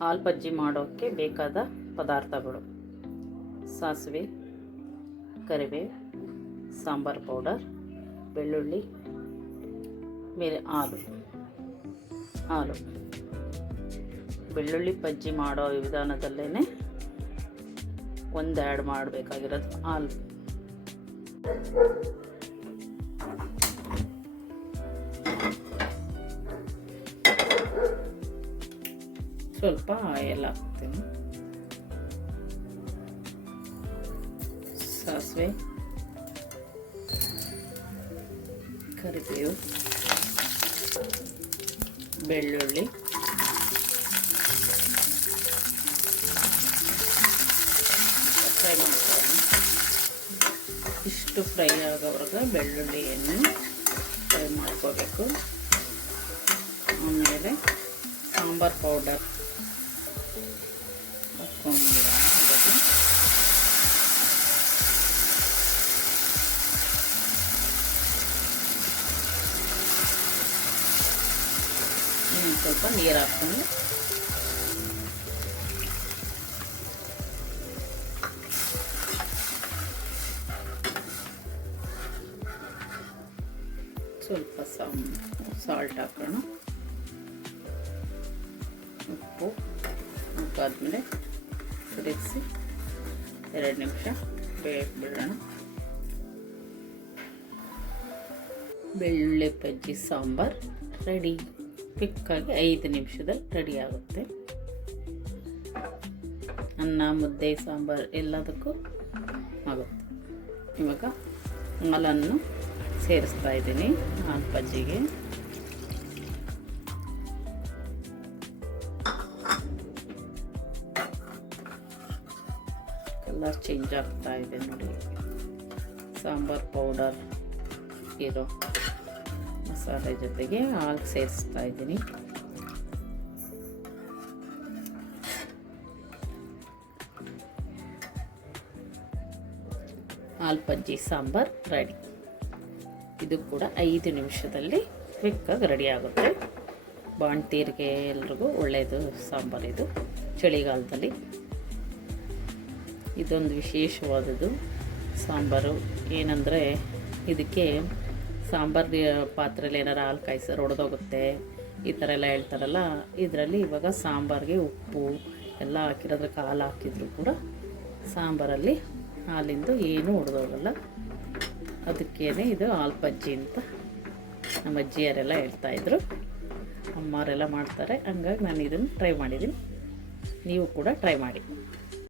ಹಾಲು ಬಜ್ಜಿ ಮಾಡೋಕ್ಕೆ ಬೇಕಾದ ಪದಾರ್ಥಗಳು: ಸಾಸಿವೆ, ಕರಿಬೇವು, ಸಾಂಬಾರು ಪೌಡರ್, ಬೆಳ್ಳುಳ್ಳಿ, ಮೇಲೆ ಹಾಲು. ಬೆಳ್ಳುಳ್ಳಿ ಬಜ್ಜಿ ಮಾಡೋ ವಿಧಾನದಲ್ಲೇ ಒಂದು ಆ್ಯಡ್ ಮಾಡಬೇಕಾಗಿರೋದು ಹಾಲು. ಸ್ವಲ್ಪ ಆಯಿಲ್ ಹಾಕ್ತೀನಿ. ಸಾಸಿವೆ, ಕರಿಬೇವು, ಬೆಳ್ಳುಳ್ಳಿ, ಫ್ರೈ ಮಾಡ್ಕೊಳ್ಳೋಣ. ಇಷ್ಟು ಫ್ರೈ ಆಗೋವರೆಗೆ ಬೆಳ್ಳುಳ್ಳಿಯನ್ನು ಫ್ರೈ ಮಾಡ್ಕೋಬೇಕು. ಆಮೇಲೆ ಸಾಂಬಾರು ಪೌಡರ್ ಹಾಕ್ಕೊಂಡಿರೋಣ. ಸ್ವಲ್ಪ ನೀರು ಹಾಕ್ಕೊಂಡು ಸ್ವಲ್ಪ ಸಾಲ್ಟ್ ಹಾಕೋಣ. ಉಪ್ಪು ಹಾಕಾದ್ಮೇಲೆ ತಿರುಗಿಸಿ 2 ನಿಮಿಷ ಬೇಯಕ್ಕೆ ಬಿಡೋಣ. ಬೆಳ್ಳುಳ್ಳಿ ಬಜ್ಜಿ ಸಾಂಬಾರು ರೆಡಿ. ಕ್ವಿಕ್ಕಾಗಿ 5 ನಿಮಿಷದಲ್ಲಿ ರೆಡಿ ಆಗುತ್ತೆ. ಅನ್ನ, ಮುದ್ದೆ, ಸಾಂಬಾರು ಎಲ್ಲದಕ್ಕೂ ಆಗುತ್ತೆ. ಇವಾಗ ಹಾಲನ್ನು ಸೇರಿಸ್ತಾ ಇದ್ದೀನಿ ಹಾಲು ಬಜ್ಜಿಗೆ. ಕಲರ್ ಚೇಂಜ್ ಆಗ್ತಾ ಇದೆ ನೋಡಿ. ಸಾಂಬಾರು ಪೌಡರ್ ಇರೋ ಮಸಾಲೆ ಜೊತೆಗೆ ಹಾಲು ಸೇರಿಸ್ತಾ ಇದ್ದೀನಿ. ಹಾಲು ಬಜ್ಜಿ ಸಾಂಬಾರು ರೆಡಿ. ಇದು ಕೂಡ 5 ನಿಮಿಷದಲ್ಲಿ ಕ್ವಿಕ್ಕಾಗಿ ರೆಡಿ ಆಗುತ್ತೆ. ಬಾಣ್ತೀರಿಗೆ ಎಲ್ರಿಗೂ ಒಳ್ಳೆಯದು ಸಾಂಬಾರು ಇದು ಚಳಿಗಾಲದಲ್ಲಿ. ಇದೊಂದು ವಿಶೇಷವಾದದ್ದು ಸಾಂಬಾರು. ಏನಂದರೆ ಇದಕ್ಕೆ ಸಾಂಬಾರು ಪಾತ್ರೆಯಲ್ಲಿ ಏನಾರು ಹಾಲು ಕಾಯಿಸೋರು ಒಡೆದೋಗುತ್ತೆ ಈ ಥರ ಎಲ್ಲ ಹೇಳ್ತಾರಲ್ಲ. ಇದರಲ್ಲಿ ಇವಾಗ ಸಾಂಬಾರಿಗೆ ಉಪ್ಪು ಎಲ್ಲ ಹಾಕಿರೋದಕ್ಕೆ ಹಾಲು ಹಾಕಿದ್ರು ಕೂಡ ಸಾಂಬಾರಲ್ಲಿ ಹಾಲಿಂದು ಏನೂ ಒಡೆದೋಗಲ್ಲ. ಅದಕ್ಕೇನೆ ಇದು ಹಾಲು ಬಜ್ಜಿ ಅಂತ ನಮ್ಮ ಅಜ್ಜಿಯರೆಲ್ಲ ಹೇಳ್ತಾಯಿದ್ರು, ಅಮ್ಮವರೆಲ್ಲ ಮಾಡ್ತಾರೆ. ಹಂಗಾಗಿ ನಾನು ಇದನ್ನು ಟ್ರೈ ಮಾಡಿದ್ದೀನಿ. ನೀವು ಕೂಡ ಟ್ರೈ ಮಾಡಿ.